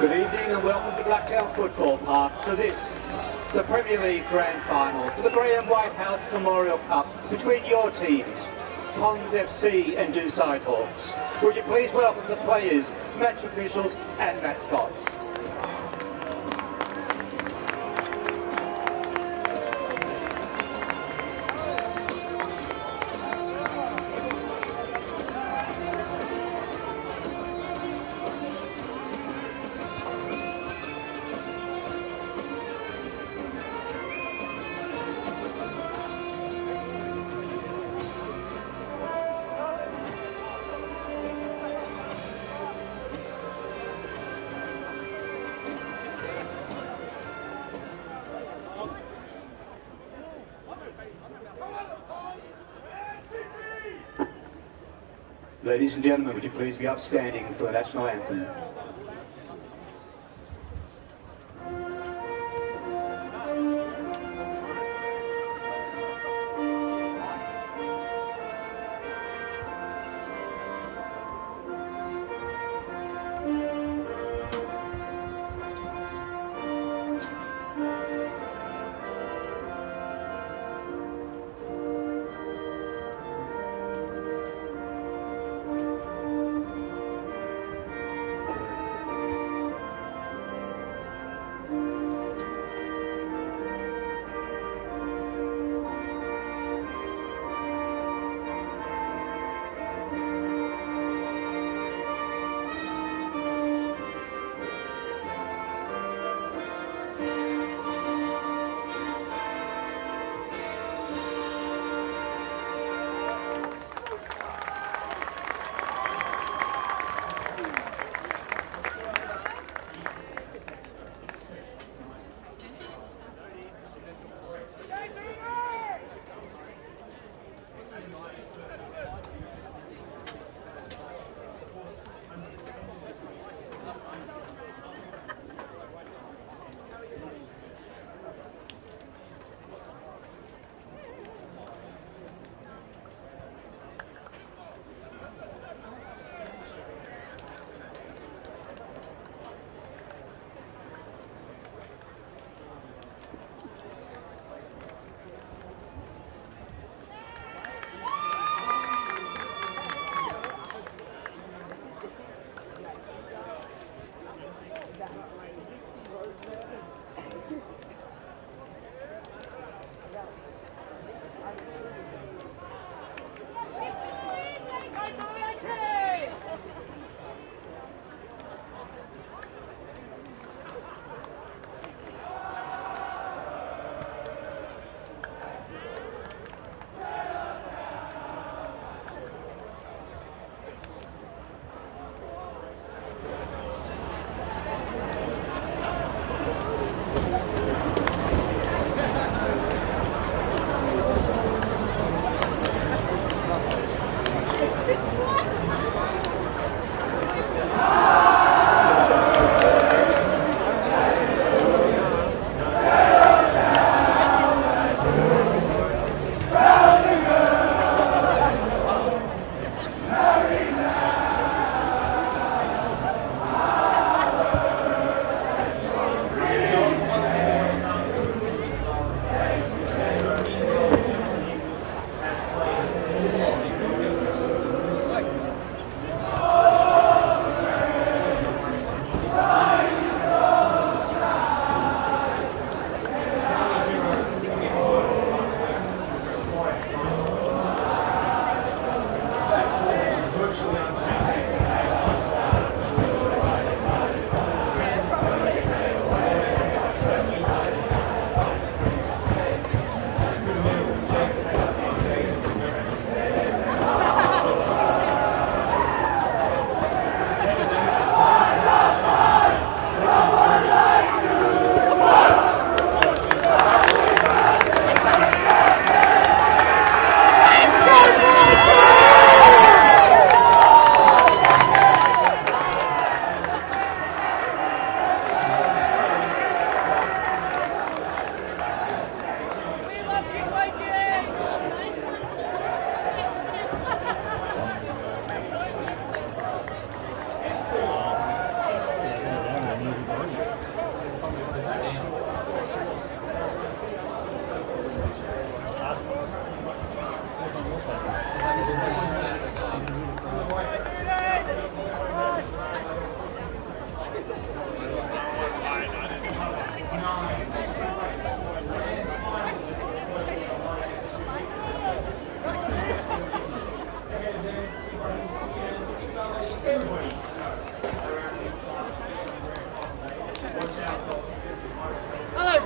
Good evening and welcome to Blacktown Football Park for this, the Premier League Grand Final for the Graham Whitehouse Memorial Cup between your teams, Ponds FC and Doorside Hawks. Would you please welcome the players, match officials and mascots. Ladies and gentlemen, would you please be upstanding for the national anthem?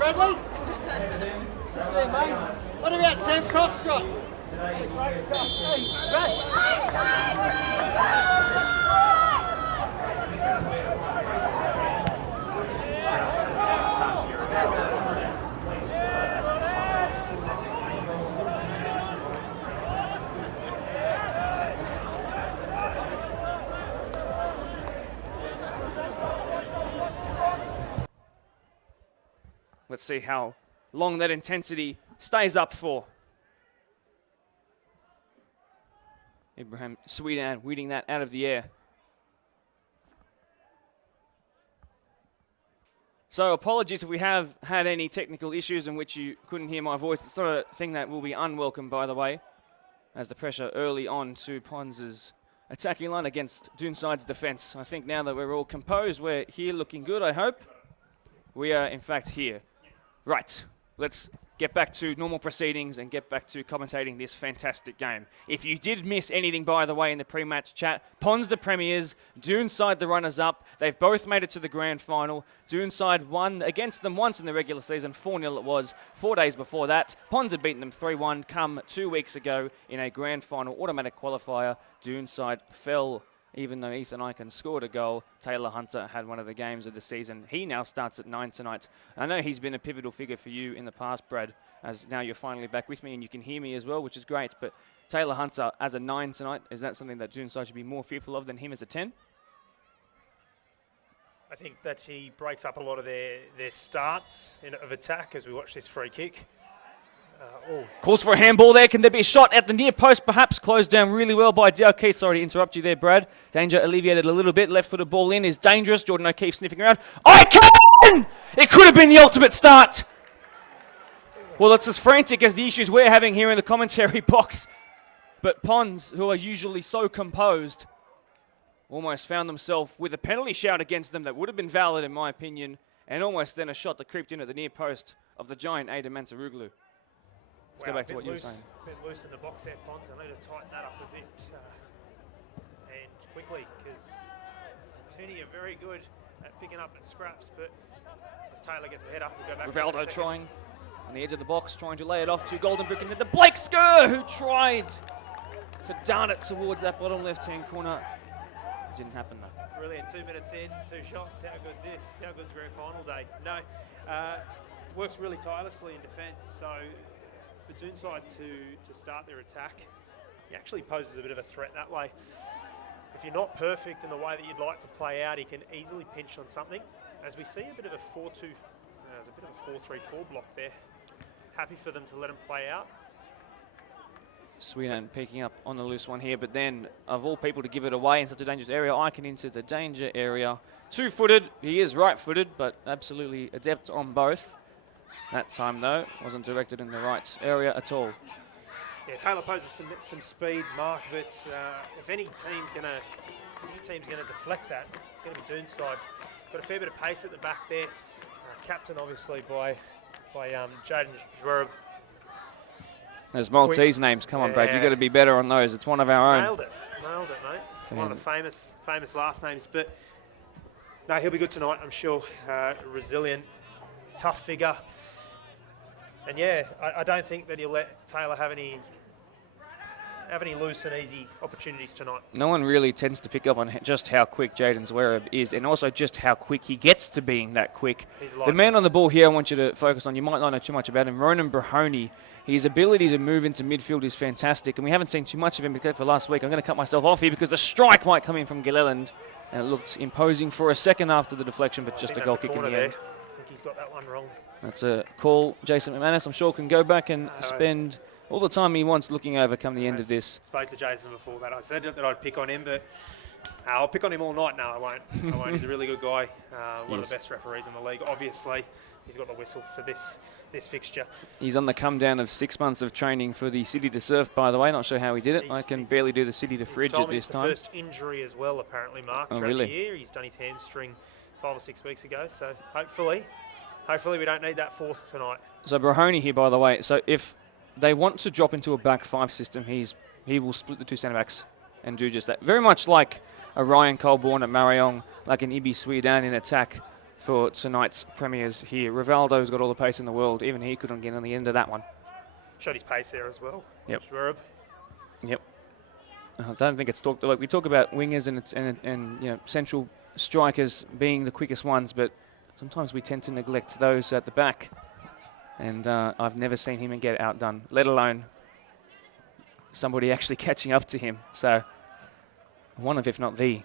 Bradley? See you, mate. What about Sam Cross shot? Hey, Brad. Let's see how long that intensity stays up for. Ibrahim Sweetan weeding that out of the air. So apologies if we have had any technical issues in which you couldn't hear my voice. It's not a thing that will be unwelcome, by the way, as the pressure early on to Pons' attacking line against Doonside's defence. I think now that we're all composed, we're here looking good, I hope. We are, in fact, here. Right, let's get back to normal proceedings and get back to commentating this fantastic game. If you did miss anything, by the way, in the pre-match chat, Pons the premiers, Doonside the runners-up. They've both made it to the grand final. Doonside won against them once in the regular season, 4-0 it was, 4 days before that. Pons had beaten them 3-1 come 2 weeks ago in a grand final automatic qualifier. Doonside fell. Even though Ethan Eichen scored a goal, Taylor Hunter had one of the games of the season. He now starts at 9 tonight. I know he's been a pivotal figure for you in the past, Brad, as now you're finally back with me and you can hear me as well, which is great. But Taylor Hunter as a 9 tonight, is that something that Doonside should be more fearful of than him as a 10? I think that he breaks up a lot of their starts of attack as we watch this free kick. Calls for a handball there. Can there be a shot at the near post? Perhaps closed down really well by O'Keefe. Sorry to interrupt you there, Brad. Danger alleviated a little bit. Left-footed ball in is dangerous. Jordan O'Keefe sniffing around. Eichen! It could have been the ultimate start. Well, it's as frantic as the issues we're having here in the commentary box. But Pons, who are usually so composed, almost found themselves with a penalty shout against them that would have been valid in my opinion, and almost then a shot that creeped in at the near post of the giant Ada Mansaroglou. Let's go back to what you were saying. A bit loose in the box there, Pons. I need to tighten that up a bit and quickly, because Tooney are very good at picking up at scraps, but as Taylor gets a header, we'll go back Rivaldo trying on the edge of the box, trying to lay it off to Goldenbrick, and then the Blake Skur, who tried to dart it towards that bottom left-hand corner. It didn't happen though. Brilliant, 2 minutes in, 2 shots. How good's this? How good's grand final day? No, works really tirelessly in defence, so for Doonside to start their attack, he actually poses a bit of a threat that way. If you're not perfect in the way that you'd like to play out, he can easily pinch on something. As we see a bit of a 4-2, there's a bit of a 4-3-4 block there. Happy for them to let him play out. Sweden picking up on the loose one here, but then of all people to give it away in such a dangerous area, Eichen into the danger area. 2-footed, he is right-footed, but absolutely adept on both. That time, though, wasn't directed in the right area at all. Yeah, Taylor poses some speed, Mark, but if any team's going to deflect that, it's going to be Doonside. Got a fair bit of pace at the back there. Captain, obviously, by Jaden Zwerb. Those Maltese names, come on, Brad, you've got to be better on those. It's one of our own. Nailed it, mate. It's one of the famous last names, but no, he'll be good tonight, I'm sure. Resilient, tough figure. And yeah, I don't think that he'll let Taylor have any loose and easy opportunities tonight. No one really tends to pick up on just how quick Jaden Zwerb is, and also just how quick he gets to being that quick. The man on the ball here I want you to focus on, you might not know too much about him, Ronan Brahoni. His ability to move into midfield is fantastic, and we haven't seen too much of him except for last week. I'm going to cut myself off here because the strike might come in from Gilleland, and it looked imposing for a second after the deflection, but just a goal kick in the end. I think he's got that one wrong. That's a call. Jason McManus, I'm sure, can go back and spend all the time he wants looking over come the end of this. Spoke to Jason before that. I said that I'd pick on him, but I'll pick on him all night. No, I won't. He's a really good guy. One of the best referees in the league, obviously. He's got the whistle for this fixture. He's on the come down of 6 months of training for the City to Surf, by the way. Not sure how he did it. I can barely do the City to Fridge at this time. It's the first injury as well, apparently, Mark, throughout the year. He's done his hamstring 5 or 6 weeks ago, so hopefully we don't need that fourth tonight. So Brahoni here, by the way. So if they want to drop into a back five system, he will split the two centre-backs and do just that. Very much like a Ryan Colborne at Mariong, like an Ibi Sweedan in attack for tonight's premiers here. Rivaldo's got all the pace in the world. Even he couldn't get on the end of that one. Showed his pace there as well. Yep. Schwerb. Yep. I don't think it's talked like we talk about wingers and you know, central strikers being the quickest ones, but sometimes we tend to neglect those at the back. And I've never seen him get outdone, let alone somebody actually catching up to him. So one of, if not the.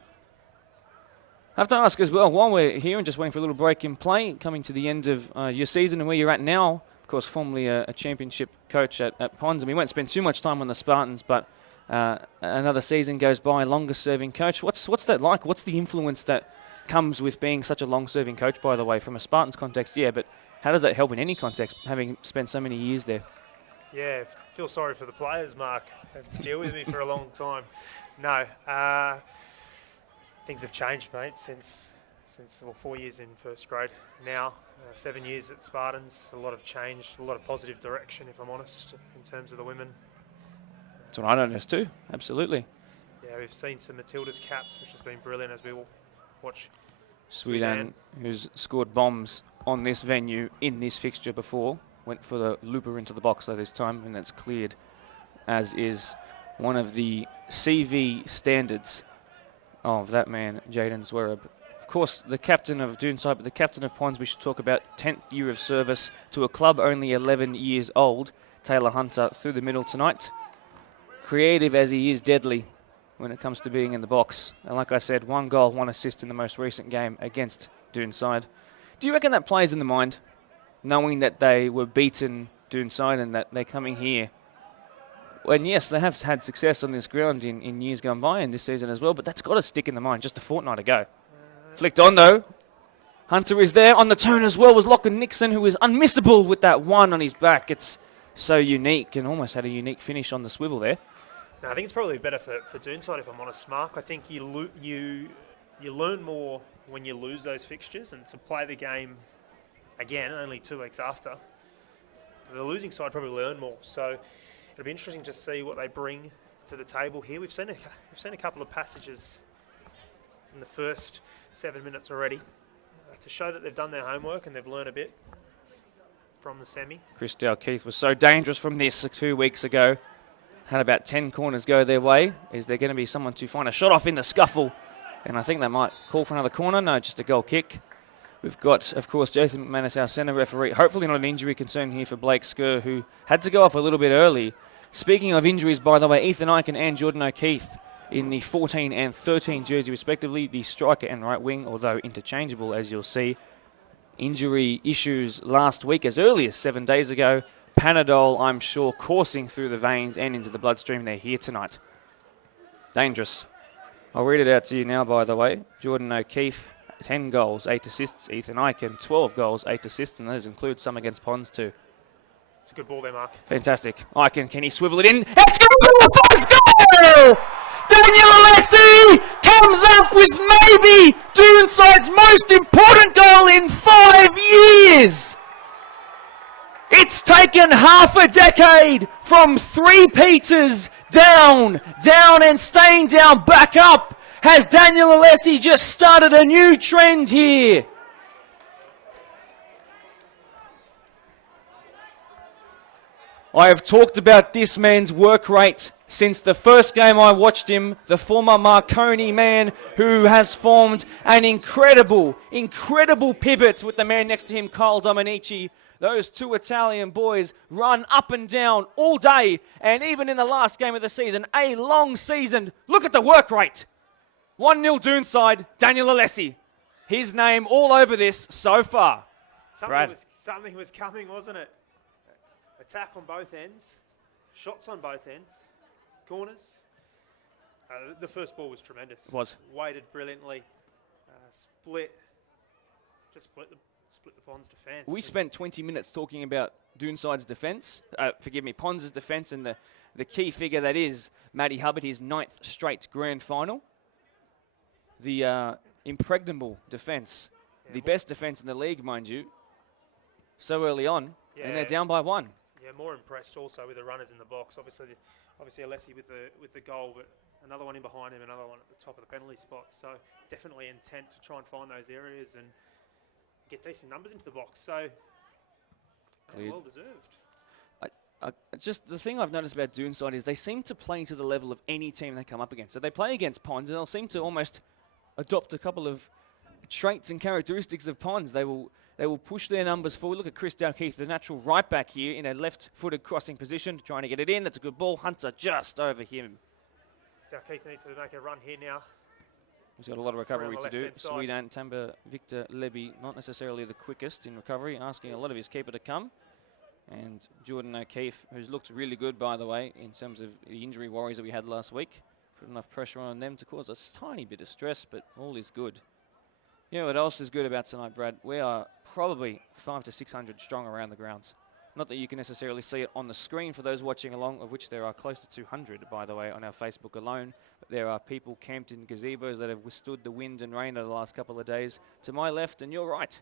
I have to ask as well, while we're here and just waiting for a little break in play, coming to the end of your season and where you're at now, of course, formerly a championship coach at Ponds, and we won't spend too much time on the Spartans, but another season goes by, longer-serving coach. What's that like? What's the influence that comes with being such a long-serving coach, by the way, from a Spartans context? Yeah, but how does that help in any context, having spent so many years there? Yeah, feel sorry for the players, Mark, had to deal with me for a long time. No, things have changed, mate, since 4 years in first grade. Now, 7 years at Spartans, a lot have changed, a lot of positive direction, if I'm honest, in terms of the women. That's what I noticed too, absolutely. Yeah, we've seen some Matilda's caps, which has been brilliant as we will watch. Sweden, who's scored bombs on this venue in this fixture before, went for the looper into the box this time, and that's cleared, as is one of the CV standards of that man, Jaden Zwerb. Of course, the captain of Doonside, but the captain of Ponds, we should talk about 10th year of service to a club only 11 years old. Taylor Hunter through the middle tonight. Creative as he is, deadly when it comes to being in the box. And like I said, 1 goal, 1 assist in the most recent game against Doonside. Do you reckon that plays in the mind, knowing that they were beaten Doonside and that they're coming here? And yes, they have had success on this ground in years gone by and this season as well, but that's got to stick in the mind just a fortnight ago. Flicked on though. Hunter is there. On the turn as well was Lachlan Nixon, who is unmissable with that 1 on his back. It's so unique and almost had a unique finish on the swivel there. No, I think it's probably better for Doonside, if I'm honest, Mark. I think you learn more when you lose those fixtures, and to play the game again only 2 weeks after, the losing side probably learn more. So it'll be interesting to see what they bring to the table here. We've seen a couple of passages in the first 7 minutes already to show that they've done their homework and they've learned a bit from the semi. Chris Dalkeith was so dangerous from this 2 weeks ago. Had about 10 corners go their way. Is there going to be someone to find a shot off in the scuffle? And I think they might call for another corner. No, just a goal kick. We've got, of course, Jason McManus, our centre referee. Hopefully not an injury concern here for Blake Skur, who had to go off a little bit early. Speaking of injuries, by the way, Ethan Eichen and Jordan O'Keefe in the 14 and 13 jersey, respectively. The striker and right wing, although interchangeable, as you'll see. Injury issues last week, as early as 7 days ago. Panadol, I'm sure, coursing through the veins and into the bloodstream. They're here tonight. Dangerous. I'll read it out to you now, by the way. Jordan O'Keefe, 10 goals, 8 assists. Ethan Eichen, 12 goals, 8 assists, and those include some against Ponds too. It's a good ball there, Mark. Fantastic. Eichen, can he swivel it in? It's going to be the first goal! Daniel Alessi comes up with maybe Doonside's most important goal in 5 years! It's taken half a decade from 3 Peters down, and staying down, back up. Has Daniel Alessi just started a new trend here? I have talked about this man's work rate since the first game I watched him, the former Marconi man who has formed an incredible pivot with the man next to him, Kyle Dominici. Those 2 Italian boys run up and down all day, and even in the last game of the season, a long season. Look at the work rate. 1-0 Doonside, Daniel Alessi. His name all over this so far. Something was coming, wasn't it? Attack on both ends, shots on both ends, corners. The first ball was tremendous. It was. Weighted brilliantly, split the Ponds defence. We spent 20 minutes talking about Doonside's defence, Ponds' defence, and the key figure that is Matty Hubbard, his 9th straight grand final. The impregnable defence, the best defence in the league, mind you, so early on, and they're down by 1. Yeah, more impressed also with the runners in the box. Obviously Alessi with the goal, but another one in behind him, another one at the top of the penalty spot. So definitely intent to try and find those areas, and get decent numbers into the box. So, Cleared. well deserved. Just the thing I've noticed about Doonside is they seem to play to the level of any team they come up against. So they play against Ponds, and they'll seem to almost adopt a couple of traits and characteristics of Ponds. They will push their numbers forward. Look at Chris Dalkeith, the natural right back here in a left-footed crossing position, trying to get it in. That's a good ball. Hunter just over him. Dalkeith needs to make a run here now. He's got a lot of recovery to do. left-hand side. Sweden Tamba Victor Leby, not necessarily the quickest in recovery, asking a lot of his keeper to come. And Jordan O'Keefe, who's looked really good, by the way, in terms of the injury worries that we had last week. Put enough pressure on them to cause a tiny bit of stress, but all is good. You know what else is good about tonight, Brad? We are probably 500 to 600 strong around the grounds. Not that you can necessarily see it on the screen for those watching along, of which there are close to 200, by the way, on our Facebook alone. But there are people camped in gazebos that have withstood the wind and rain over the last couple of days. To my left and your right.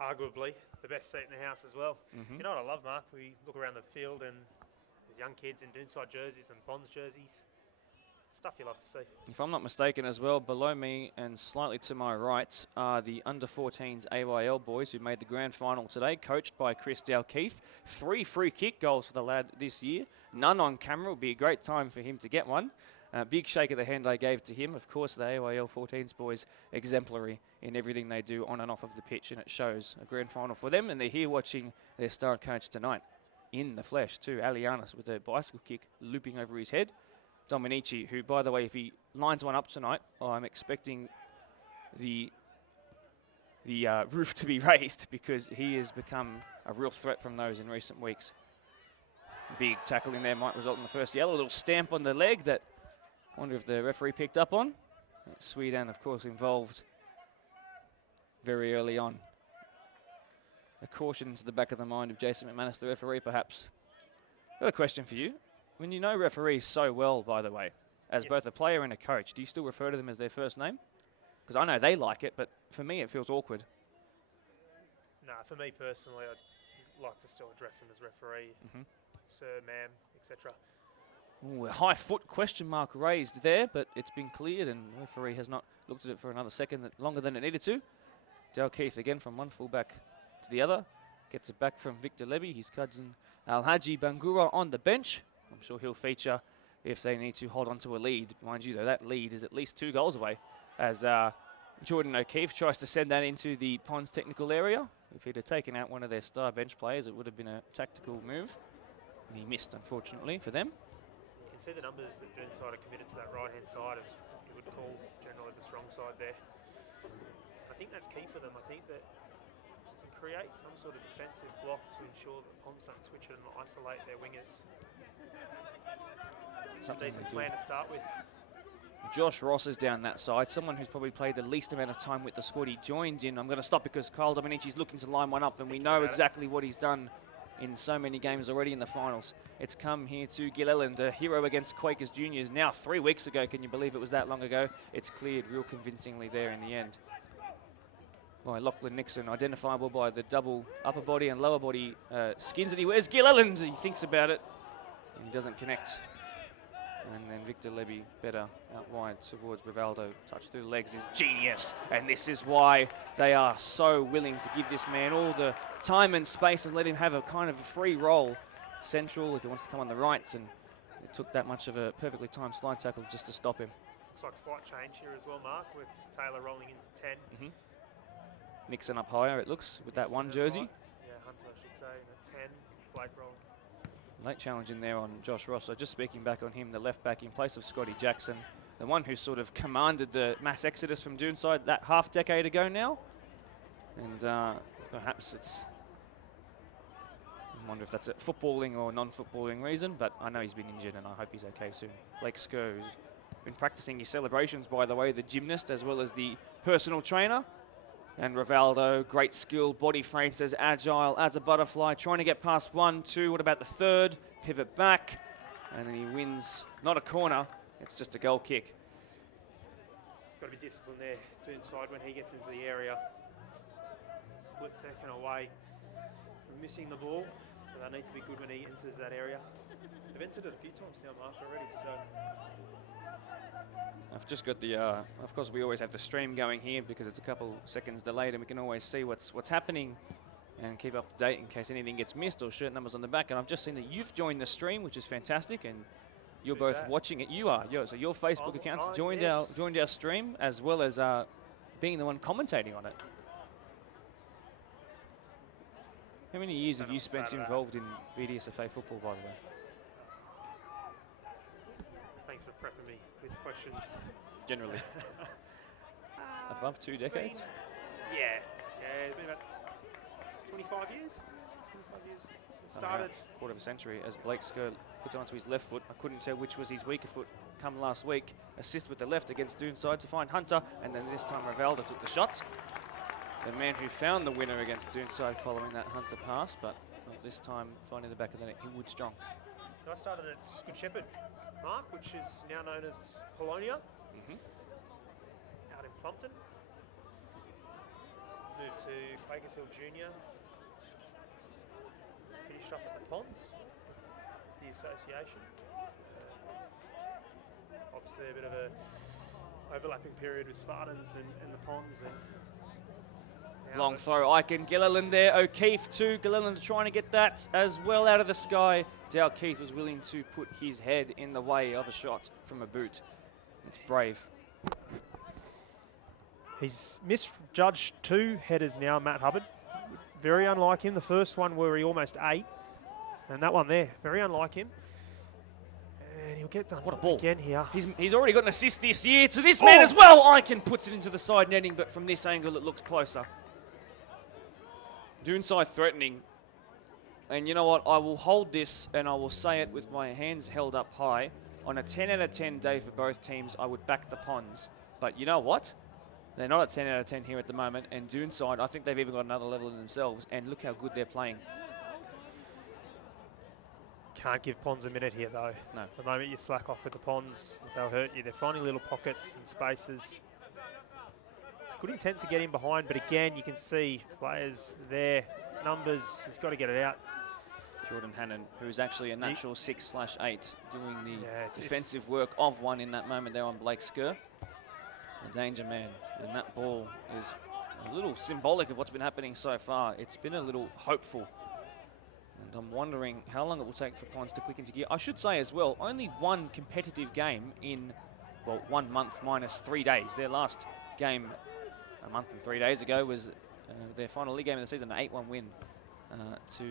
Arguably the best seat in the house as well. You know what I love, Mark? We look around the field and there's young kids in Doonside jerseys and Ponds jerseys. Stuff you love to see. If I'm not mistaken as well, below me and slightly to my right are the under-14s AYL boys who made the grand final today, coached by Chris Dalkeith. 3 free kick goals for the lad this year. None on camera. It would be a great time for him to get one. Big shake of the hand I gave to him. Of course, the AYL 14s boys exemplary in everything they do on and off of the pitch, and it shows a grand final for them, and they're here watching their star coach tonight in the flesh too. Alianis with a bicycle kick looping over his head. Dominici, who, by the way, if he lines one up tonight, I'm expecting the roof to be raised because he has become a real threat from those in recent weeks. Big tackle in there might result in the first yellow. A little stamp on the leg that I wonder if the referee picked up on. Sweden, of course, involved very early on. A caution to the back of the mind of Jason McManus, the referee, perhaps. Got a question for you. When you know referees so well, by the way, as both a player and a coach, do you still refer to them as their first name? Because I know they like it, but for me it feels awkward. Nah, for me personally, I'd like to still address him as referee, sir, ma'am, etc. Ooh, a high foot question mark raised there, but it's been cleared and the referee has not looked at it for another second longer than it needed to. Dalkeith again from one fullback to the other. Gets it back from Victor Leby, his cousin Alhaji Bangura on the bench. I'm sure he'll feature if they need to hold on to a lead. Mind you, though, that lead is at least 2 goals away as Jordan O'Keefe tries to send that into the Ponds technical area. If he'd have taken out one of their star bench players, it would have been a tactical move. And he missed, unfortunately, for them. You can see the numbers that Doonside are committed to that right-hand side as you would call generally the strong side there. I think that's key for them. I think that you create some sort of defensive block to ensure that Ponds don't switch it and isolate their wingers. It's a decent plan to start with. Josh Ross is down that side, someone who's probably played the least amount of time with the squad. He joined in. I'm going to stop because Kyle Dominici's looking to line one up, and we know exactly what he's done in so many games already in the finals. It's come here to Gilleland, a hero against Quakers Juniors now 3 weeks ago. Can you believe it was that long ago? It's cleared real convincingly there in the end by Lachlan Nixon, identifiable by the double upper body and lower body skins that he wears. Gilleland, he thinks about it, and he doesn't connect. And then Victor Leby better out wide towards Rivaldo. Touch through the legs is genius. And this is why they are so willing to give this man all the time and space and let him have a kind of a free roll. Central, if he wants to come on the right. And it took that much of a perfectly timed slide tackle just to stop him. Looks like a slight change here as well, Mark, with Taylor rolling into 10. Nixon up higher, it looks, with that one jersey. Yeah, Hunter, I should say, and a 10. Blake rolling. Late challenge in there on Josh Ross. So just speaking back on him, the left back in place of Scotty Jackson, the one who sort of commanded the mass exodus from Doonside that half decade ago now. And perhaps it's, I wonder if that's a footballing or non-footballing reason, but I know he's been injured and I hope he's okay soon. Blake Skerr, who's been practicing his celebrations, by the way, the gymnast as well as the personal trainer. And Rivaldo, great skill, body frames as agile as a butterfly, trying to get past 1, 2, what about the third? Pivot back, and then he wins, not a corner, it's just a goal kick. Got to be disciplined there, Doonside, when he gets into the area. Split second away from missing the ball, so they need to be good when he enters that area. They've entered it a few times now, Mark, already, so I've just got the, of course we always have the stream going here because it's a couple seconds delayed and we can always see what's happening and keep up to date in case anything gets missed or shirt numbers on the back. And I've just seen that you've joined the stream, which is fantastic, and you're Who's both that? watching it. You are, so your Facebook account's joined yes. our stream as well as being the one commentating on it. How many years have you spent involved in BDSFA football, by the way? Thanks for prepping me with questions. Generally. Above 2 decades? Yeah, it's been about 25 years. 25 years. Started. Quarter of a century as Blake Skirt puts onto his left foot. I couldn't tell which was his weaker foot come last week. Assist with the left against Doonside to find Hunter, and then this time Rivalda took the shot. The man who found the winner against Doonside following that Hunter pass, but not this time finding the back of the net. Hinwood strong. I started at Good Shepherd, Mark, which is now known as Polonia, out in Plumpton. Moved to Quakers Hill Junior. Finished up at the Ponds, the association. Obviously a bit of a overlapping period with Spartans and the Ponds. And long throw, Icon, Gilliland there, O'Keefe too. Gilliland trying to get that as well out of the sky. Dale Keith was willing to put his head in the way of a shot from a boot. It's brave. He's misjudged 2 headers now, Matt Hubbard. Very unlike him. The first one where he almost ate. And that one there, very unlike him. And he'll get done What a ball. again here. He's already got an assist this year to this man as well. Icon puts it into the side netting, but from this angle it looked closer. Doonside threatening. And you know what? I will hold this and I will say it with my hands held up high. On a 10 out of 10 day for both teams, I would back the Ponds. But you know what? They're not at 10 out of 10 here at the moment. And Doonside, I think they've even got another level in themselves. And look how good they're playing. Can't give Ponds a minute here, though. No. The moment you slack off with the Ponds, they'll hurt you. They're finding little pockets and spaces. Good intent to get in behind, but again, you can see players there. Numbers, he's got to get it out. Jordan Hannon, who's actually a natural 6/8, doing the it's defensive work of one in that moment there on Blake Skur. A danger man. And that ball is a little symbolic of what's been happening so far. It's been a little hopeful. And I'm wondering how long it will take for Ponds to click into gear. I should say as well, only one competitive game in, well, 1 month minus 3 days. Their last game a month and 3 days ago was their final league game of the season, an 8-1 win to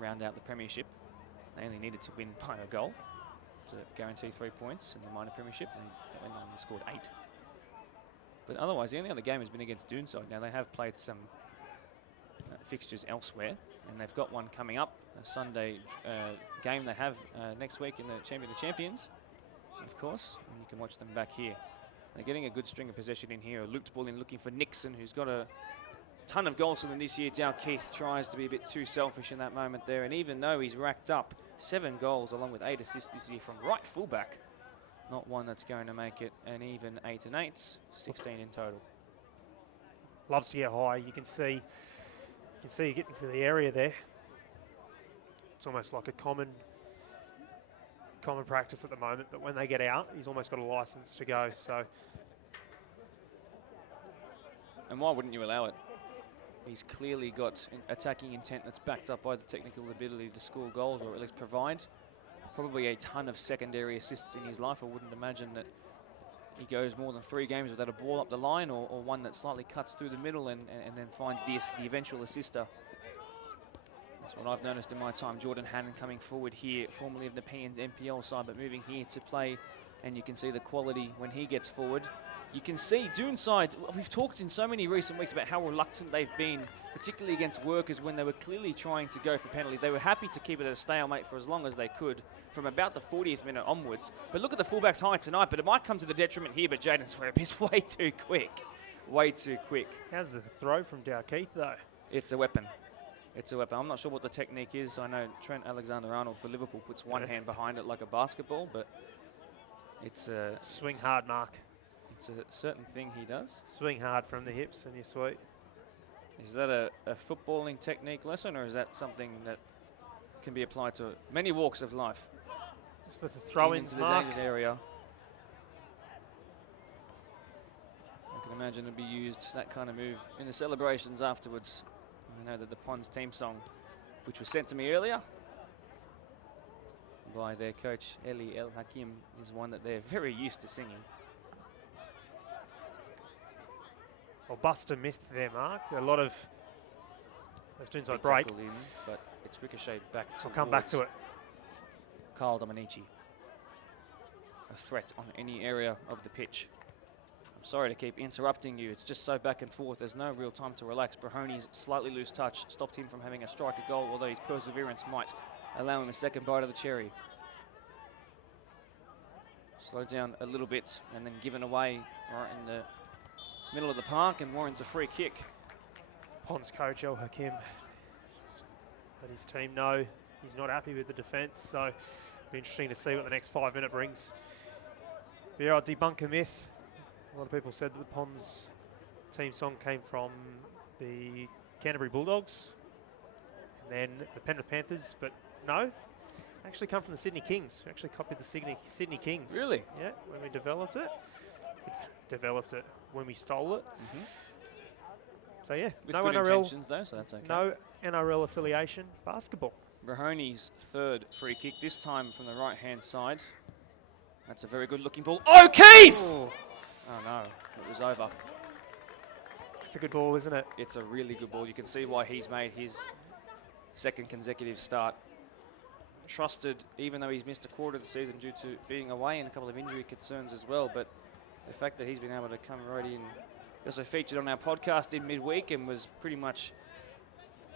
round out the premiership. They only needed to win by a goal to guarantee 3 points in the minor premiership. They went on and scored 8. But otherwise, the only other game has been against Doonside. Now, they have played some fixtures elsewhere, and they've got one coming up, a Sunday game they have next week in the Champion of Champions, of course, and you can watch them back here. They're getting a good string of possession in here. A looped ball in looking for Nixon, who's got a ton of goals for them this year. Dow Keith tries to be a bit too selfish in that moment there, and even though he's racked up 7 goals along with 8 assists this year from right fullback, not one that's going to make it an even 8 and 8, 16 in total. Loves to get high. You can see you get into the area there. It's almost like a common practice at the moment that when they get out, he's almost got a license to go. So, and why wouldn't you allow it? He's clearly got attacking intent that's backed up by the technical ability to score goals, or at least provide probably a ton of secondary assists in his life. I wouldn't imagine that he goes more than 3 games without a ball up the line, or one that slightly cuts through the middle and then finds the eventual assister. That's what I've noticed in my time. Jordan Hannon coming forward here, formerly of Nepean's NPL side, but moving here to play, and you can see the quality when he gets forward. You can see Doonside, we've talked in so many recent weeks about how reluctant they've been, particularly against Workers when they were clearly trying to go for penalties. They were happy to keep it at a stalemate for as long as they could from about the 40th minute onwards. But look at the fullbacks high tonight, but it might come to the detriment here, but Jaden Swerve is way too quick. Way too quick. How's the throw from Dow Keith, though? It's a weapon. It's a weapon. I'm not sure what the technique is. I know Trent Alexander-Arnold for Liverpool puts one hand behind it like a basketball, but it's a... Swing hard, Mark. It's a certain thing he does. Swing hard from the hips and you're sweet. Is that a footballing technique lesson, or is that something that can be applied to many walks of life? It's for the throw-ins, into the Mark. dangerous area. imagine it'll be used, that kind of move, in the celebrations afterwards. I know that the Ponds team song, which was sent to me earlier by their coach, Eli El Hakim, is one that they're very used to singing. Well, bust a myth there, Mark. A lot of those dudes like Big break. tackle in, but it's ricocheted back to. I'll come back to it. Kyle Dominici. A threat on any area of the pitch. I'm sorry to keep interrupting you. It's just so back and forth. There's no real time to relax. Brahoni's slightly loose touch stopped him from having a striker goal, although his perseverance might allow him a second bite of the cherry. Slowed down a little bit and then given away right in the middle of the park, and warrants a free kick. Ponds coach El Hakim let his team know he's not happy with the defence, so it'll be interesting to see what the next 5 minute brings. But yeah, I'll debunk a myth. A lot of people said that the Ponds team song came from the Canterbury Bulldogs and then the Penrith Panthers, but no, actually come from the Sydney Kings. We actually copied the Sydney Kings. Really? Yeah, when we developed it. When we stole it. So yeah, With no good NRL, intentions though, so that's okay. no NRL affiliation, basketball. Brahoni's third free kick, this time from the right-hand side. That's a very good-looking ball. O'Keefe! Oh, Oh no, it was over. it's a good ball, isn't it? It's a really good ball. You can see why he's made his second consecutive start. Trusted, even though he's missed a quarter of the season due to being away and a couple of injury concerns as well. But the fact that he's been able to come right in. He also featured on our podcast in midweek and was pretty much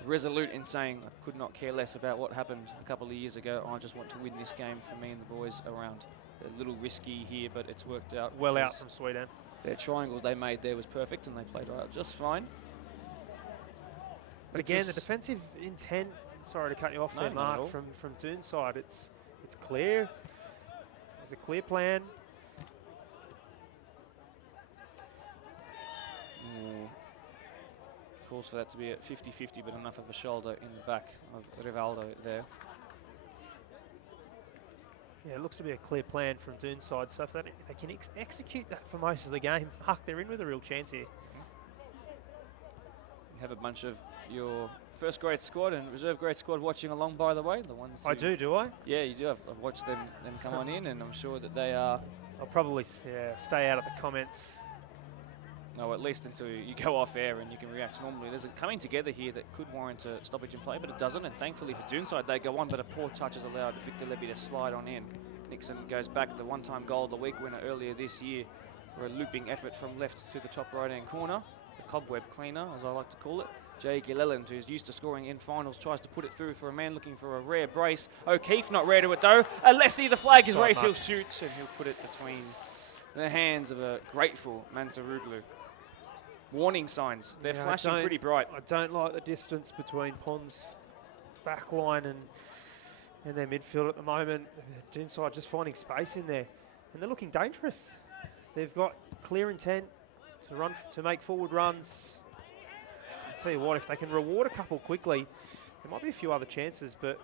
resolute in saying, I could not care less about what happened a couple of years ago. I just want to win this game for me and the boys around. A little risky here, but it's worked out. Well out from Sweden. Their triangles they made there was perfect, and they played right just fine. But again, the defensive intent, sorry to cut you off No, there, not at all. Mark, from Doon's side, it's clear. There's a clear plan. Calls for that to be at 50-50, but enough of a shoulder in the back of Rivaldo there. Yeah, it looks to be a clear plan from Doon's side, so if they can execute that for most of the game, Mark, they're in with a real chance here. You have a bunch of your first grade squad and reserve grade squad watching along, by the way. The ones I do I? Yeah, you do. I've watched them come on in, and I'm sure that they are. I'll probably stay out of the comments. No, at least until you go off air and you can react normally. There's a coming together here that could warrant a stoppage in play, but it doesn't. And thankfully for Doonside, they go on, but a poor touch has allowed Victor Levy to slide on in. Nixon goes back, the one-time goal of the week winner earlier this year for a looping effort from left to the top right-hand corner. The cobweb cleaner, as I like to call it. Jay Gilleland, who's used to scoring in finals, tries to put it through for a man looking for a rare brace. O'Keefe not rare to it though. Alessi, the flag is Rayfield shoots, and he'll put it between the hands of a grateful Mantaruglu. Warning signs. They're flashing pretty bright. I don't like the distance between Pond's back line and their midfield at the moment. Doonside just finding space in there. And they're looking dangerous. They've got clear intent to make forward runs. I'll tell you what, if they can reward a couple quickly, there might be a few other chances, but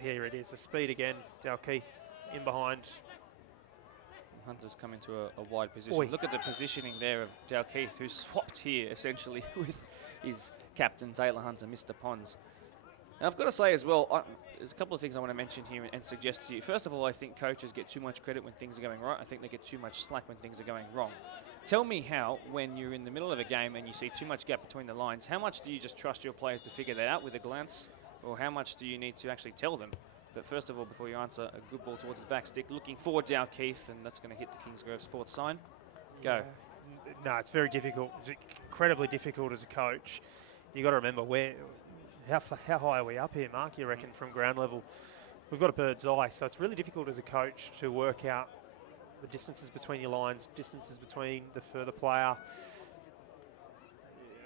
here it is, the speed again. Dalkeith in behind. Hunter's come into a wide position. Oi. Look at the positioning there of Dalkeith, who's swapped here essentially with his captain, Taylor Hunter, Mr. Ponds. And I've got to say as well, there's a couple of things I want to mention here and suggest to you. First of all, I think coaches get too much credit when things are going right. I think they get too much slack when things are going wrong. Tell me how, when you're in the middle of a game and you see too much gap between the lines, how much do you just trust your players to figure that out with a glance? Or how much do you need to actually tell them? But first of all, before you answer, a good ball towards the back stick. Looking forward down Keith, and that's going to hit the Kingsgrove Sports sign. Go. No, it's very difficult. It's incredibly difficult as a coach. You got to remember how high are we up here, Mark? You reckon from ground level? We've got a bird's eye, so it's really difficult as a coach to work out the distances between your lines, distances between the further player.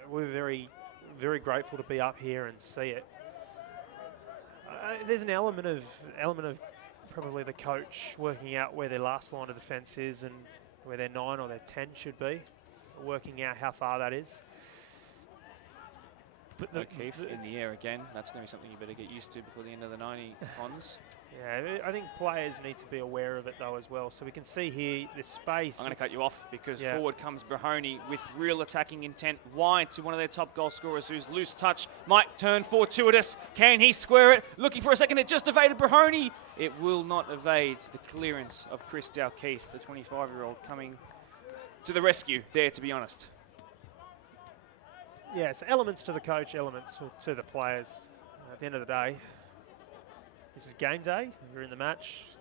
We're very, very grateful to be up here and see it. There's an element of probably the coach working out where their last line of defence is and where their 9 or their 10 should be, working out how far that is. But O'Keefe in the air again. That's going to be something you better get used to before the end of the 90 Pons. Yeah, I think players need to be aware of it though as well. So we can see here the space. I'm going to cut you off because Yeah. forward comes Brahoni with real attacking intent, wide to one of their top goal scorers who's loose touch. Might turn fortuitous. Can he square it? Looking for a second. It just evaded Brahoni. It will not evade the clearance of Chris Dalkeith, the 25-year-old, coming to the rescue there, to be honest. Yes, elements to the coach, elements to the players. At the end of the day, this is game day. You're in the match.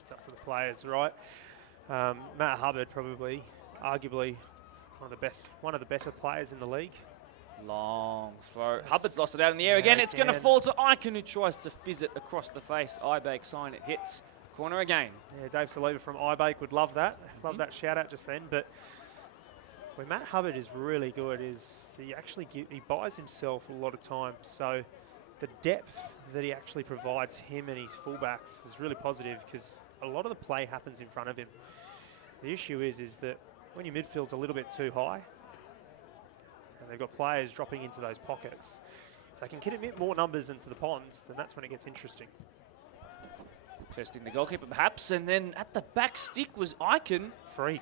It's up to the players, right? Matt Hubbard, probably, arguably, one of the better players in the league. Long throw. Hubbard's lost it out in the air again. It's going to fall to Icon, who tries to fizz it across the face. Ibake sign, it hits corner again. Yeah, Dave Saliba from Ibake would love that. Love that shout out just then. But where Matt Hubbard is really good is he buys himself a lot of time. So the depth that he actually provides him and his fullbacks is really positive because a lot of the play happens in front of him. The issue is that when your midfield's a little bit too high and they've got players dropping into those pockets, if they can get a bit more numbers into the Ponds, then that's when it gets interesting. Testing the goalkeeper perhaps, and then at the back stick was Icon, Free.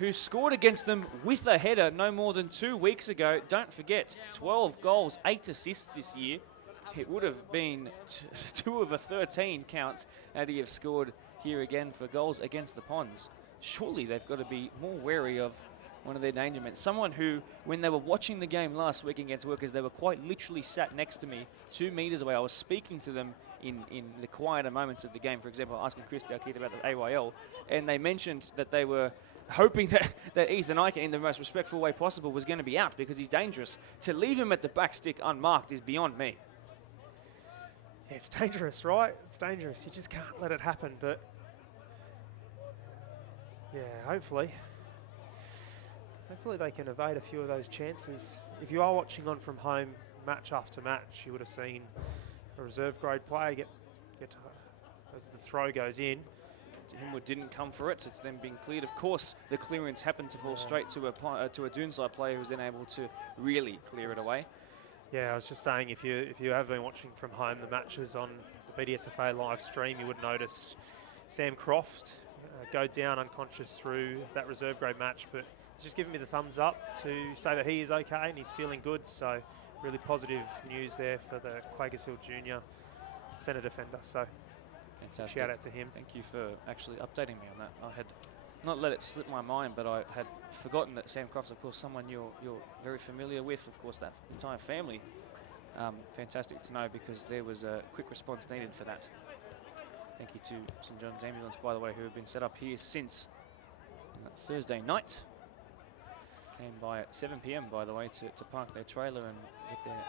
who scored against them with a header no more than 2 weeks ago. Don't forget, 12 goals, 8 assists this year. It would have been 2 of a 13 counts had he have scored here again for goals against the Ponds. Surely they've got to be more wary of one of their danger men. Someone who, when they were watching the game last week against Workers, they were quite literally sat next to me 2 metres away. I was speaking to them in the quieter moments of the game, for example, asking Chris Dalkeith about the AYL, and they mentioned that they were hoping that Ethan Icon, in the most respectful way possible, was going to be out because he's dangerous. To leave him at the back stick unmarked is beyond me. Yeah, it's dangerous, right? It's dangerous. You just can't let it happen. But yeah, hopefully they can evade a few of those chances. If you are watching on from home, match after match, you would have seen a reserve grade player get as the throw goes in. Himwood didn't come for it. It's then being cleared. Of course, the clearance happened to fall straight to a Doonside player who was then able to really clear it away. Yeah, I was just saying, if you have been watching from home the matches on the BDSFA live stream, you would notice Sam Croft go down unconscious through that reserve grade match, but he's just giving me the thumbs up to say that he is okay and he's feeling good. So really positive news there for the Quakers Hill Junior centre defender. So fantastic. Shout out to him. Thank you for actually updating me on that. I had not let it slip my mind, but I had forgotten that Sam Croft's, of course, someone you're very familiar with. Of course, that entire family. Fantastic to know because there was a quick response needed for that. Thank you to St John's Ambulance, by the way, who have been set up here since Thursday night. Came by at 7 p.m, by the way, to park their trailer and get their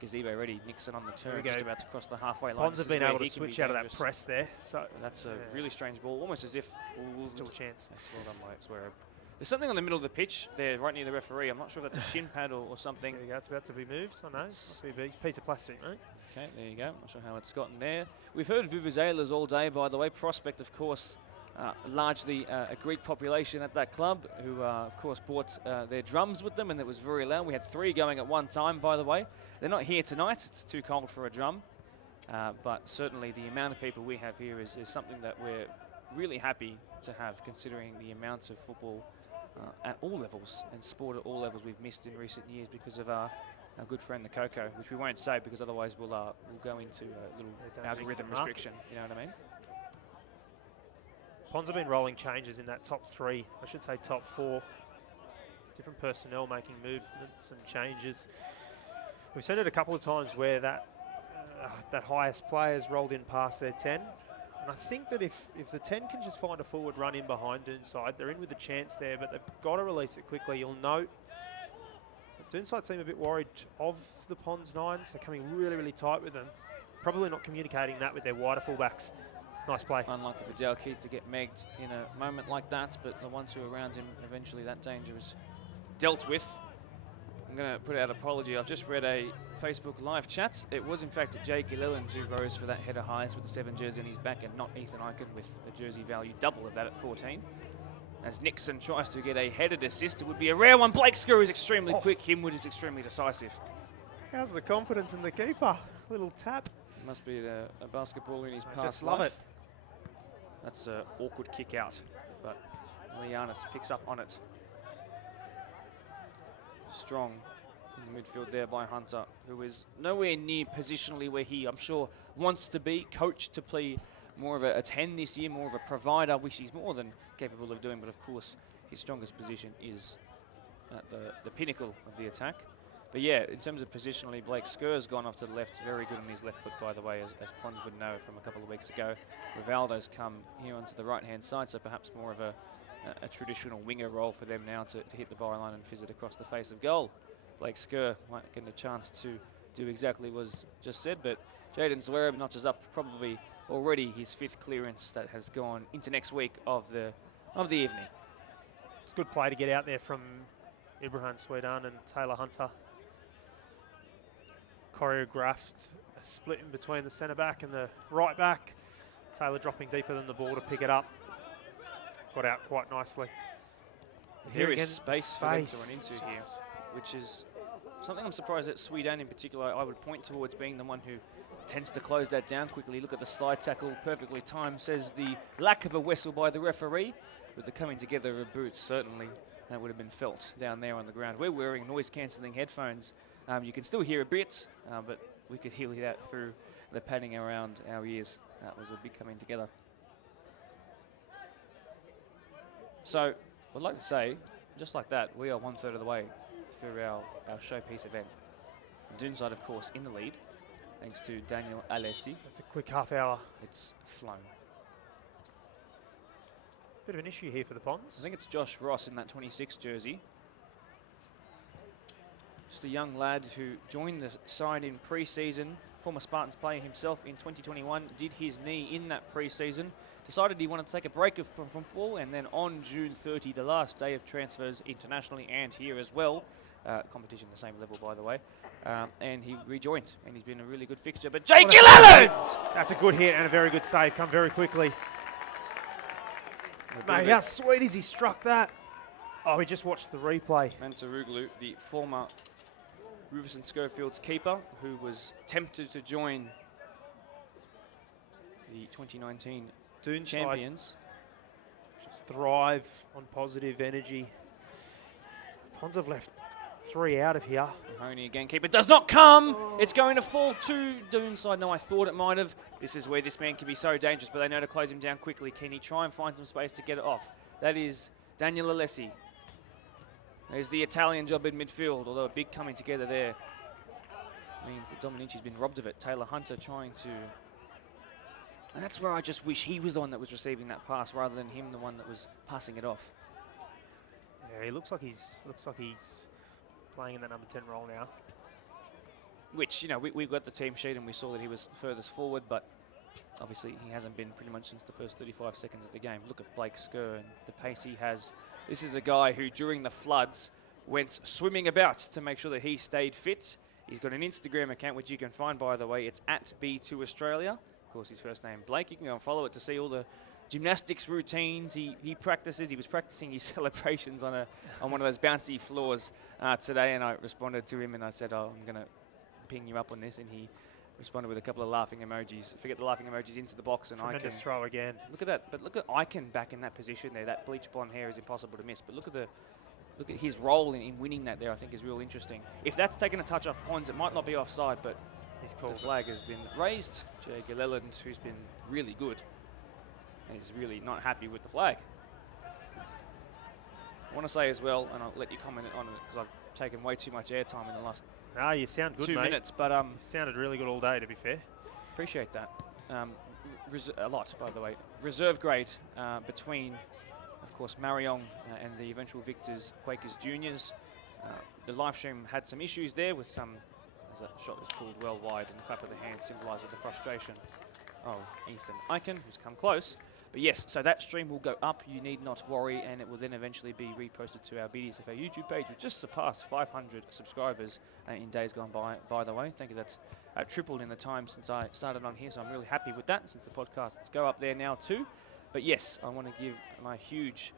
gazebo ready. Nixon on the turn, just about to cross the halfway line. Ponds have been able to switch out of that press there. So that's a really strange ball, almost as if we'll still a chance. That's well done by Swear. There's something on the middle of the pitch there, right near the referee. I'm not sure if that's a shin pad or something. There you go. It's about to be moved. I know. Must be a big piece of plastic, mate. Okay, there you go. Not sure how it's gotten there. We've heard Vuvuzelas all day, by the way. Prospect, of course, largely a Greek population at that club who, of course, brought their drums with them, and it was very loud. We had 3 going at one time, by the way. They're not here tonight. It's too cold for a drum. But certainly the amount of people we have here is something that we're really happy to have, considering the amounts of football at all levels and sport at all levels we've missed in recent years because of our good friend the Coco, which we won't say because otherwise we'll go into a little algorithm restriction. You know what I mean? Ponds have been rolling changes in that top 3, I should say top 4. Different personnel making movements and changes. We've seen it a couple of times where that highest players rolled in past their 10. And I think that if the 10 can just find a forward run in behind Doonside, they're in with a chance there, but they've got to release it quickly. You'll note that Doonside seem a bit worried of the Ponds 9s. They're coming really, really tight with them. Probably not communicating that with their wider fullbacks. Nice play. Unlikely for Dalkeith to get megged in a moment like that, but the ones who are around him, eventually that danger is dealt with. I'm going to put out an apology. I've just read a Facebook live chat. It was, in fact, Jake Gillelland who rose for that header highest with the 7 jersey in his back, and not Ethan Icon with a jersey value double of that at 14. As Nixon tries to get a headed assist, it would be a rare one. Blake Screw is extremely quick. Himwood is extremely decisive. How's the confidence in the keeper? Little tap. Must be a basketball in his I past just love life. it. That's an awkward kick out, but Lianis picks up on it. Strong in the midfield there by Hunter, who is nowhere near positionally where he, I'm sure, wants to be. Coached to play more of a 10 this year, more of a provider, which he's more than capable of doing, but of course his strongest position is at the pinnacle of the attack. But yeah, in terms of positionally, Blake Skerr's gone off to the left. Very good on his left foot, by the way, as Pons would know from a couple of weeks ago. Rivaldo's come here onto the right-hand side, so perhaps more of a traditional winger role for them now to hit the byline and fizz it across the face of goal. Blake Skerr might get a chance to do exactly what was just said, but Jaden Zwerb notches up probably already his 5th clearance that has gone into next week of the evening. It's a good play to get out there from Ibrahim Swedan and Taylor Hunter. Choreographed a split in between the centre back and the right back. Taylor dropping deeper than the ball to pick it up. Got out quite nicely. There is space for them to run into here, which is something I'm surprised that Swedan in particular I would point towards being the one who tends to close that down quickly. Look at the slide tackle, perfectly timed, says the lack of a whistle by the referee. With the coming together of boots, certainly that would have been felt down there on the ground. We're wearing noise-cancelling headphones. You can still hear a bit, but we could hear that through the padding around our ears. That was a big coming together. So I'd like to say, just like that, we are 1/3 of the way through our showpiece event. Doonside, of course, in the lead, thanks to Daniel Alessi. That's a quick half hour. It's flown. Bit of an issue here for the Ponds. I think it's Josh Ross in that 26 jersey. Just a young lad who joined the side in pre-season, former Spartans player himself in 2021, did his knee in that pre-season, decided he wanted to take a break from football, and then on June 30, the last day of transfers internationally and here as well, competition the same level by the way, and he rejoined, and he's been a really good fixture. But Jake Gilliland! That's a good hit and a very good save, come very quickly. Mate, how sweet is he struck that? Oh, we just watched the replay. Mansuroglu, the former Rufus and Schofield's keeper, who was tempted to join the 2019 Doonside champions. just thrive on positive energy. Ponds have left 3 out of here. Mahoney again, keeper does not come. It's going to fall to Doonside. No, I thought it might have. This is where this man can be so dangerous, but they know to close him down quickly. Can he try and find some space to get it off? That is Daniel Alessi. There's the Italian job in midfield, although a big coming together there means that Dominici's been robbed of it. Taylor Hunter trying to... And that's where I just wish he was the one that was receiving that pass rather than him the one that was passing it off. Yeah, he looks like he's playing in that number 10 role now. Which, you know, we've got the team sheet and we saw that he was furthest forward, but obviously he hasn't been pretty much since the first 35 seconds of the game. Look at Blake Skerr and the pace he has. This is a guy who, during the floods, went swimming about to make sure that he stayed fit. He's got an Instagram account, which you can find, by the way. It's at B2Australia. Of course, his first name, Blake. You can go and follow it to see all the gymnastics routines he practices. He was practicing his celebrations on one of those bouncy floors today, and I responded to him and I said, oh, I'm going to ping you up on this, and he responded with a couple of laughing emojis. Forget the laughing emojis into the box, and Tremendous throw again. Look at that, but look at Icon back in that position there. That bleach blonde hair is impossible to miss, but look at his role in winning that there. I think is real interesting. If that's taken a touch off Pons, it might not be offside, but he's called. The flag has been raised. Jay Gilliland, who's been really good, and he's really not happy with the flag. I want to say as well, and I'll let you comment on it because I've taken way too much airtime in the last You sound good, 2 mate. minutes, but you sounded really good all day, to be fair. Appreciate that. A lot, by the way. Reserve grade between, of course, Marion and the eventual victors, Quakers Juniors. The live stream had some issues there with some, as a shot was pulled well wide, and the clap of the hand symbolises the frustration of Ethan Icon, who's come close. But yes, so that stream will go up, you need not worry, and it will then eventually be reposted to our BDSFA YouTube page, which just surpassed 500 subscribers in days gone by the way. Thank you, that's tripled in the time since I started on here, so I'm really happy with that, since the podcasts go up there now too. But yes, I want to give my huge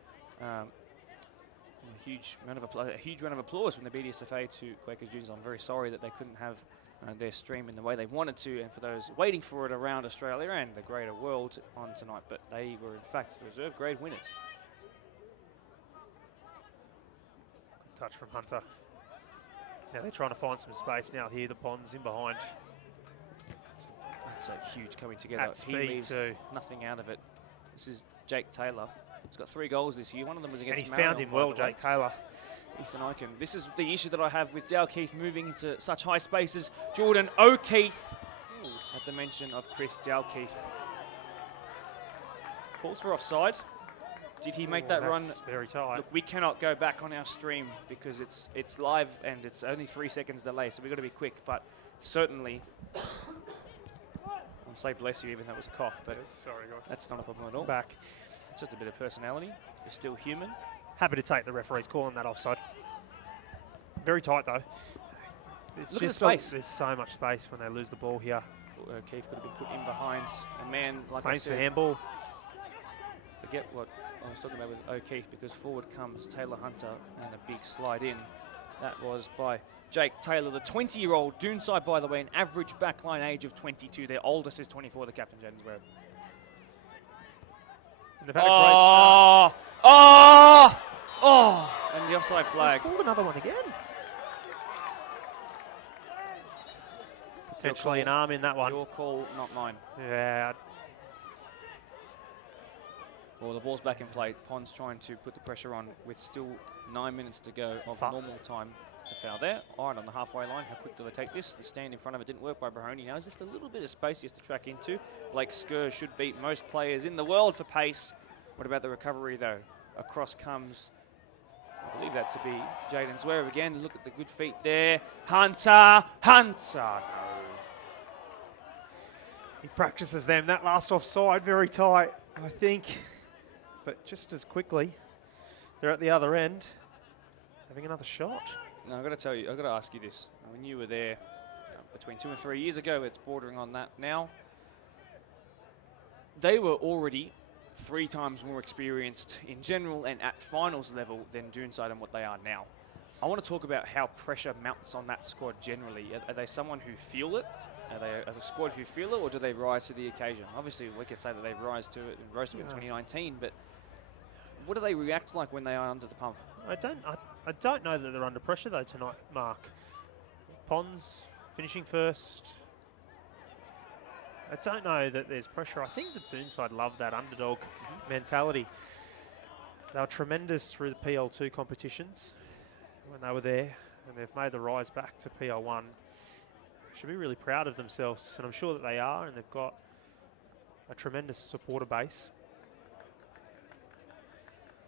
A huge round of applause from the BDSFA to Quakers Juniors. I'm very sorry that they couldn't have their stream in the way they wanted to, and for those waiting for it around Australia and the greater world on tonight, but they were in fact reserve grade winners. Good touch from Hunter. Now they're trying to find some space now here. The Ponds in behind. That's a huge coming together. At speed he leaves too. nothing out of it. This is Jake Taylor. He's got 3 goals this year. One of them was against And he's Maribor, found him by well, the way. Jake Taylor. Ethan Oken. This is the issue that I have with Dalkeith moving into such high spaces. Jordan O'Keefe at the mention of Chris Dalkeith. Calls for offside. Did he make that run? That's very tight. Look, we cannot go back on our stream because it's live and it's only 3 seconds delay, so we've got to be quick. But certainly, I'm say bless you, even that was a cough, but Sorry, guys. that's not a problem at all. Back. It's just a bit of personality. You're still human. Happy to take the referee's call on that offside. Very tight though. There's Look at the just space. There's so much space when they lose the ball here. O'Keefe could have been put in behind a man like I Claims for said. handball. Forget what I was talking about with O'Keefe because forward comes Taylor Hunter and a big slide in. That was by Jake Taylor, the 20-year-old. Doonside, by the way, an average backline age of 22. Their oldest is 24, the captain, Jaden's Webb. They've had a great start. And the offside flag. He's called another one again. Potentially an arm in that one. Your call, not mine. Yeah. Well, the ball's back in play. Pond's trying to put the pressure on with still 9 minutes to go of normal time. It's a foul there. All right, on the halfway line. How quick do they take this? The stand in front of it didn't work by Brahoni. Now, just a little bit of space he has to track into. Blake Skur should beat most players in the world for pace. What about the recovery, though? Across comes, I believe that to be Jaden Zverev again. Look at the good feet there. Hunter! No. He practices them. That last offside, very tight, I think. But just as quickly, they're at the other end, having another shot. Now, I've got to tell you, I've got to ask you this. When you were there between 2 and 3 years ago, it's bordering on that now. They were already 3 times more experienced in general and at finals level than Doonside and what they are now. I want to talk about how pressure mounts on that squad generally. Are they someone who feel it? Are they as a squad who feel it, or do they rise to the occasion? Obviously, we could say that they rise to it and rose to it in 2019, but what do they react like when they are under the pump? I don't know that they're under pressure though tonight, Mark. Pons finishing first. I don't know that there's pressure. I think the Doonside love that underdog mentality. They were tremendous through the PL2 competitions when they were there, and they've made the rise back to PL1. Should be really proud of themselves, and I'm sure that they are, and they've got a tremendous supporter base.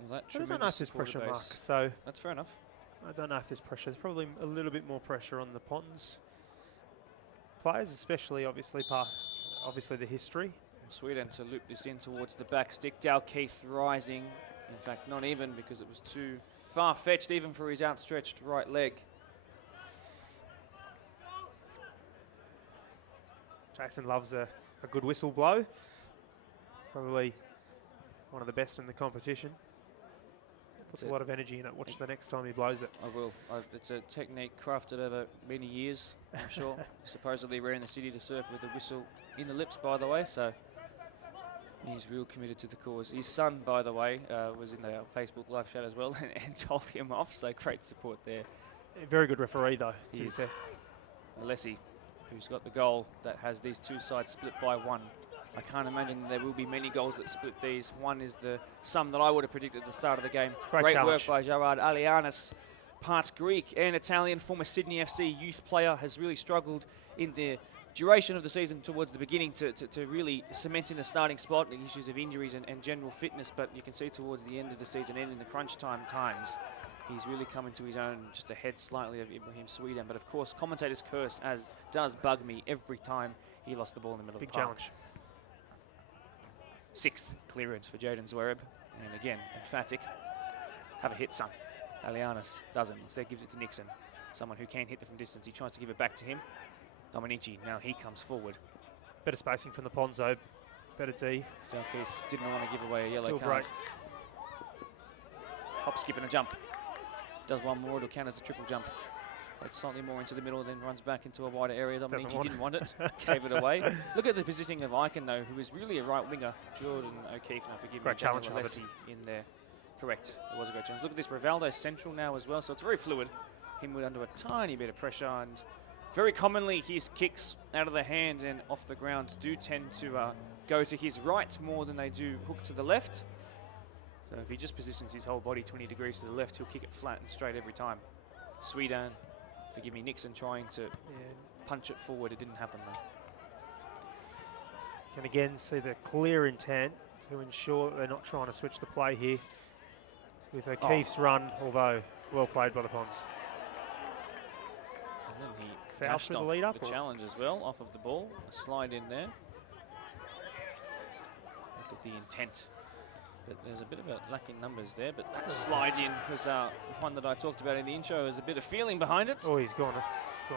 Well, I don't know if there's pressure, Mark. So that's fair enough. I don't know if there's pressure. There's probably a little bit more pressure on the Pons players, especially obviously the history. Sweden to loop this in towards the back stick. Dalkeith rising. In fact, not even, because it was too far-fetched even for his outstretched right leg. Jason loves a good whistle blow. Probably one of the best in the competition. Puts a lot of energy in it. Watch the next time he blows it. I will. It's a technique crafted over many years, I'm sure. Supposedly rare in the city to surf with a whistle in the lips, by the way, so he's real committed to the cause. His son, by the way, was in the Facebook live chat as well and told him off, so great support there. A very good referee, though, to be is. fair. Alessi, who's got the goal that has these two sides split by 1. I can't imagine there will be many goals that split these. 1 is the sum that I would have predicted at the start of the game. Great work by Gerard Alianis. Part Greek and Italian, former Sydney FC youth player, has really struggled in the duration of the season towards the beginning to really cement in a starting spot, the issues of injuries and general fitness, but you can see towards the end of the season and in the crunch time times, he's really come into his own, just ahead slightly of Ibrahim Sweden. But of course, commentators curse, as does bug me every time he lost the ball in the middle Big of the park. challenge. 6th clearance for Jaden Zverev, and again, emphatic. Have a hit, son. Alianis doesn't. Instead gives it to Nixon, someone who can hit it from distance. He tries to give it back to him. Dominici, now he comes forward. Better spacing from the Ponzo. Better D. Dalkeith didn't want to give away a yellow Still card. breaks. Hop, skip and a jump. Does one more, it'll count as a triple jump. It's slightly more into the middle, then runs back into a wider area. Dominique didn't want it, gave it away. Look at the positioning of Icon, though, who is really a right winger. Jordan O'Keefe, now forgive me. Great challenge, Alessi in there. Correct, it was a great challenge. Look at this, Rivaldo central now as well, so it's very fluid. Him with under a tiny bit of pressure, and very commonly his kicks out of the hand and off the ground do tend to go to his right more than they do hook to the left. So if he just positions his whole body 20 degrees to the left, he'll kick it flat and straight every time. Sweden, forgive me, Nixon trying to punch it forward. It didn't happen though. Can again see the clear intent to ensure that they're not trying to switch the play here with O'Keefe's run, although well played by the Ponds. And then he Foul dashed for the off lead up, the or? challenge as well, off of the ball. A slide in there. Look at the intent. But there's a bit of a lack in numbers there, but that slide in was one that I talked about in the intro. There's a bit of feeling behind it. Oh, he's gone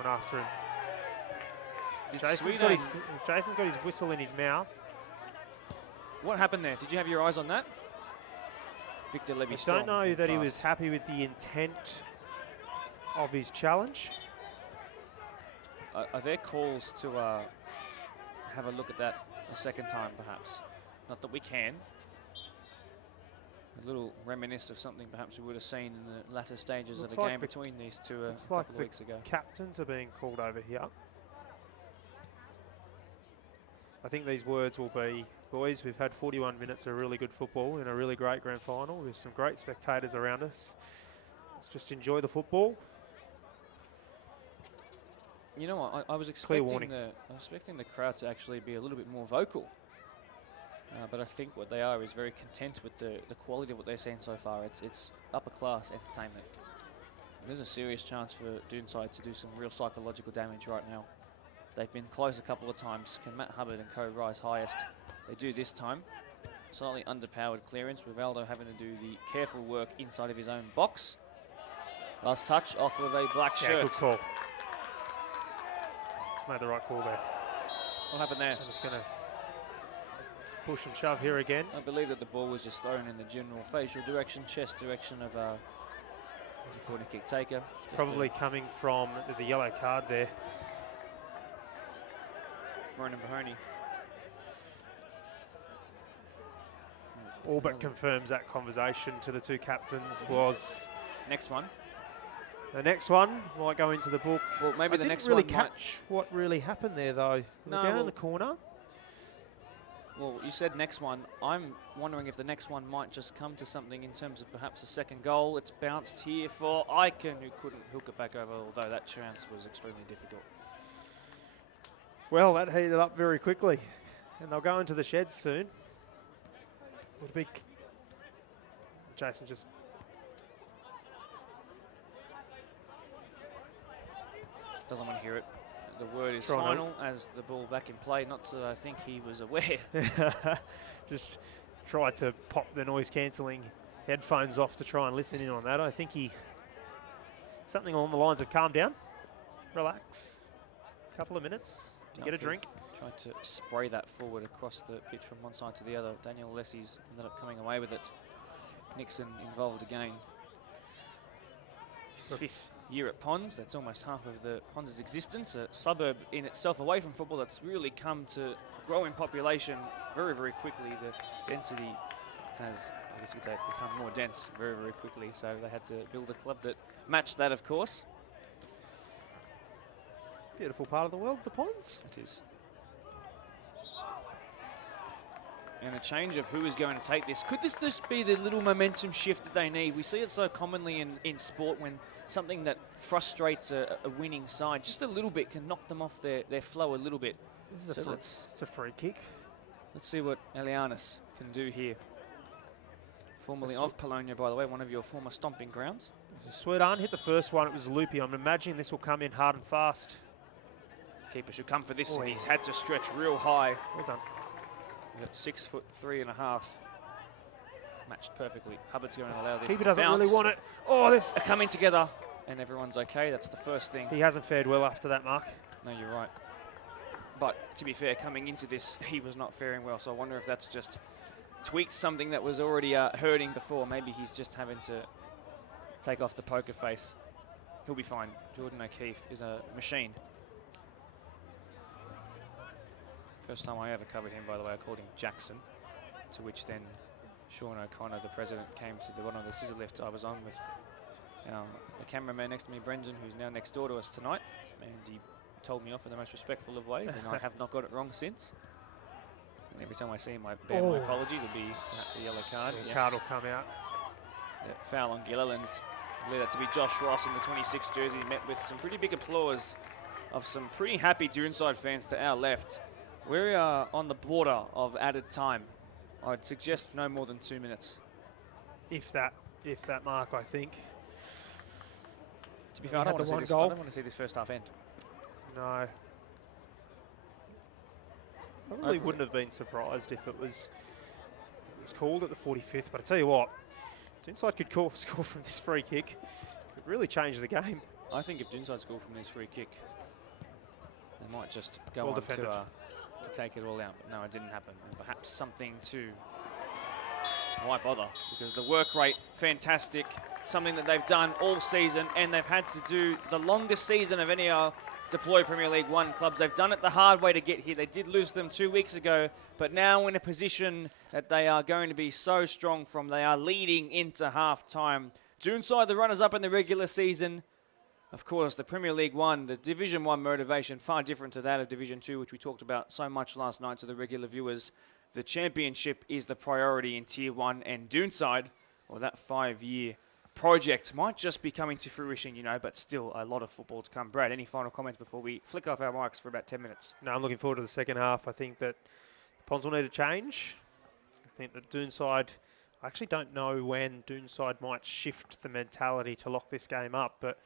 after him. Did Jason's got his whistle in his mouth. What happened there? Did you have your eyes on that? Victor Levy. I don't know that he was happy with the intent of his challenge. Are there calls to have a look at that a second time, perhaps? Not that we can. A little reminisce of something perhaps we would have seen in the latter stages of the game between these two a couple of weeks ago. Captains are being called over here. I think these words will be, boys, we've had 41 minutes of really good football in a really great grand final with some great spectators around us. Let's just enjoy the football. You know what? I was expecting the crowd to actually be a little bit more vocal. But I think what they are is very content with the quality of what they're seeing so far. It's upper class entertainment. And there's a serious chance for Doonside to do some real psychological damage right now. They've been close a couple of times. Can Matt Hubbard and co rise highest? They do this time. Slightly underpowered clearance. Rivaldo having to do the careful work inside of his own box. Last touch off of a black shirt. Good call. Just made the right call there. What happened there? And it's going to push and shove here again. I believe that the ball was just thrown in the general facial direction, chest direction of the corner kick taker. Probably coming from, there's a yellow card there. Ronan Mahoney. All but confirms that conversation to the two captains was... Next one. The next one might go into the book. Well, maybe the next one I didn't really catch what really happened there, though. Down in the corner. Well, you said next one. I'm wondering if the next one might just come to something in terms of perhaps a second goal. It's bounced here for Icon, who couldn't hook it back over, although that chance was extremely difficult. Well, that heated up very quickly, and they'll go into the sheds soon. With a big... Jason just... Doesn't want to hear it. The word is final as the ball back in play. Not that I think he was aware. Just tried to pop the noise cancelling headphones off to try and listen in on that. I think he... Something along the lines of calm down, relax, a couple of minutes to get a drink. Tried to spray that forward across the pitch from one side to the other. Daniel Alessi's ended up coming away with it. Nixon involved again. His fifth year at Ponds. That's almost half of the Ponds' existence. A suburb in itself away from football that's really come to grow in population very, very quickly. The density has, I guess you'd say, become more dense very, very quickly. So they had to build a club that matched that, of course. Beautiful part of the world, the Ponds. It is. And a change of who is going to take this. Could this just be the little momentum shift that they need? We see it so commonly in sport when something that frustrates a winning side just a little bit can knock them off their flow a little bit. This is it's a free kick. Let's see what Elianis can do here. Formerly of Polonia, by the way, one of your former stomping grounds. Sweden hit the first one. It was loopy. I'm imagining this will come in hard and fast. Keeper should come for this, and he's had to stretch real high. Well done. 6'3.5". Matched perfectly. Hubbard's going to allow this Keeper to doesn't bounce. really want it. Oh, this... They're coming together, and everyone's okay. That's the first thing. He hasn't fared well after that, Mark. No, you're right. But to be fair, coming into this, he was not faring well. So I wonder if that's just tweaked something that was already hurting before. Maybe he's just having to take off the poker face. He'll be fine. Jordan O'Keefe is a machine. First time I ever covered him, by the way, I called him Jackson, to which then Sean O'Connor, the president, came to one of the scissor lifts I was on with the cameraman next to me, Brendan, who's now next door to us tonight, and he told me off in the most respectful of ways, and I have not got it wrong since. And every time I see him, I bear my apologies. It'll be perhaps a yellow card. The card will come out. Yeah, foul on Gilliland. I believe that to be Josh Ross in the 26 jersey, met with some pretty big applause of some pretty happy Doonside fans to our left. We are on the border of added time. I'd suggest no more than 2 minutes. If that mark, I think. To be fair, I don't want to see this first half end. No. I really wouldn't have been surprised if it was called at the 45th, but I tell you what, Doonside could score from this free kick. Could really change the game. I think if Doonside score from this free kick, they might just go on to take it all out. But no, it didn't happen. And perhaps something to... Why bother? Because the work rate, fantastic. Something that they've done all season, and they've had to do the longest season of any deployed Premier League One clubs. They've done it the hard way to get here. They did lose them 2 weeks ago, but now in a position that they are going to be so strong from. They are leading into half-time. Doonside, the runners-up in the regular season. Of course, the Premier League One, the Division 1 motivation, far different to that of Division 2, which we talked about so much last night to the regular viewers. The championship is the priority in Tier 1, and Doonside, or that 5-year project, might just be coming to fruition, but still a lot of football to come. Brad, any final comments before we flick off our mics for about 10 minutes? No, I'm looking forward to the second half. I think that Ponds will need a change. I think that Doonside, I actually don't know when Doonside might shift the mentality to lock this game up, but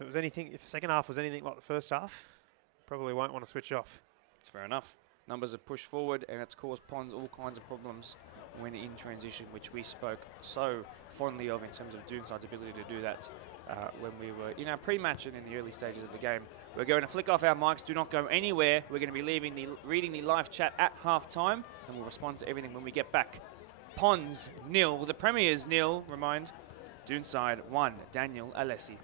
if the second half was anything like the first half, probably won't want to switch off. It's fair enough. Numbers have pushed forward, and it's caused Ponds all kinds of problems when in transition, which we spoke so fondly of in terms of Doonside's ability to do that when we were in our pre-match and in the early stages of the game. We're going to flick off our mics. Do not go anywhere. We're going to be reading the live chat at half-time, and we'll respond to everything when we get back. Ponds 0, the Premiers 0, remind. Doonside 1, Daniel Alessi.